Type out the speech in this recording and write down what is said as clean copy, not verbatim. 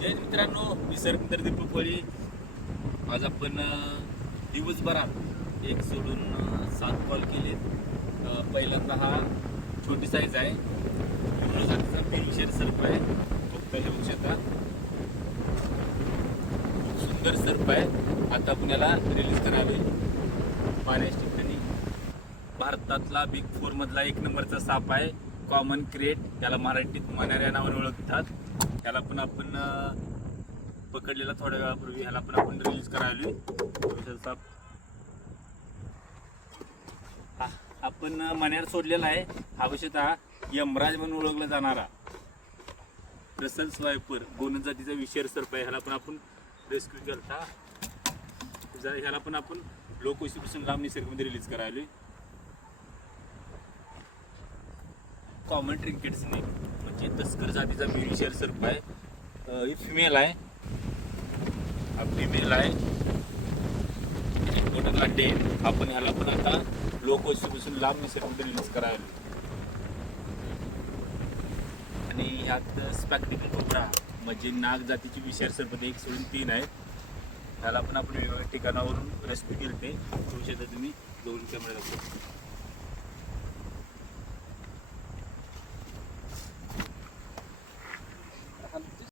जय मित्रांनो, मी सरमित्र दीपक कोळी. आज आपण दिवसभरात एक सोडून 7 कॉल केले. पहिल्यांदा हा छोटी साईज आहे, जातीचा पिलशेर सर्प आहे. फक्त हे बघू शकता, सुंदर सर्प आहे. आता आपण याला रिलीज करावे. पाण्याच्या ठिकाणी भारतातला बिग 4 मधला 1 नंबरचा साप आहे. कॉमन क्रेट, याला मराठीत मनाऱ्या नावाने ओळखतात. याला पण आपण पकडलेला थोड्या वेळापूर्वी. ह्याला पण आपण रिलीज करायला साप आपण मण्यावर सोडलेला आहे. हा विषयतः यमराज म्हणून ओळखला जाणारा रसल स्वायपर गोनद जातीचा विषारी सर्प आहे. ह्याला पण आपण रेस्क्यू केला. ह्याला पण आपण लोकवस्तीपासून लांब निसर्गामध्ये रिलीज करायला. कॉमन ट्रिंकेट स्नेक म्हणजे तस्कर जातीचा विषारी सर्प आहे. ही फिमेल आहे. हा फिमेल आहे. टोटल 10. आपण ह्याला पण आता लोकवस्तीपासून लांब निसर्गामध्ये रिलीज करायला. आणि ह्यात स्पॅक्टिकल कोब्रा म्हणजे नाग जातीची विषारी सर्प 1 सोडून 3 आहेत. ह्याला पण आपण वेगवेगळ्या ठिकाणावरून रेस्क्यू केले. ते तुम्ही 2 कॅमेरा दाखवतो.